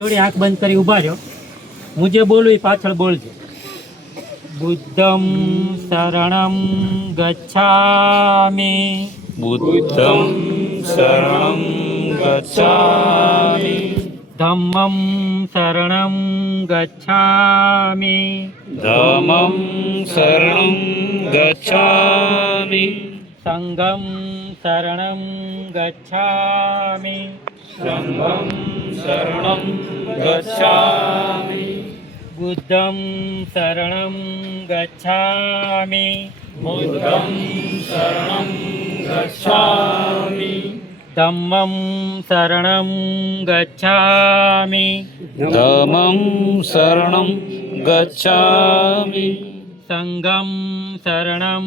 થોડી આંખ બંધ કરી ઊભા રહ્યો. હું જે બોલું એ પાછળ બોલજો. બુદ્ધમ શરણમ ગચ્છામિ. બુદ્ધમ શરણં ગચ્છામિ. ધમ્મમ શરણમ ગચ્છામિ. ધમ્મં શરણં ગચ્છામિ. સંઘમ શરણમ ગચ્છામિ. સંઘં શરણં ગચ્છામિ. બુદ્ધમ શરણમ ગચ્છામિ. બુદ્ધં શરણં ગચ્છામિ. ધમ્મમ શરણમ ગચ્છામિ. ધમ્મં શરણં ગચ્છામિ. સંઘમ શરણમ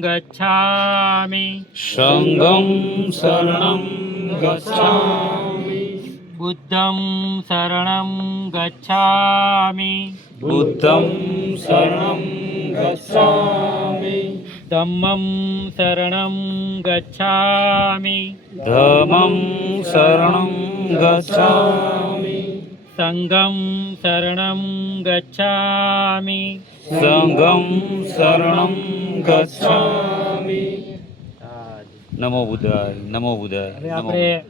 ગચ્છામિ. સંઘં શરણં ગચ્છામિ. બુદ્ધમ શરણમ ગચ્છામિ. બુદ્ધં શરણં ગચ્છામિ. ધમ્મમ શરણમ ગચ્છામિ. ધમ્મં શરણં ગચ્છામિ. સંઘમ શરણમ ગચ્છામિ. સંઘં શરણં ગચ્છામિ. નમો બુદ્ધાય, નમો બુદ્ધાય. હવે આપણે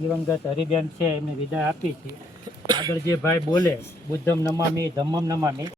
દિવંગત હરિબેન છે એમને વિદાય આપી છે. આગળ જે ભાઈ બોલે બુદ્ધમ નમામિ ધમ્મમ નમામિ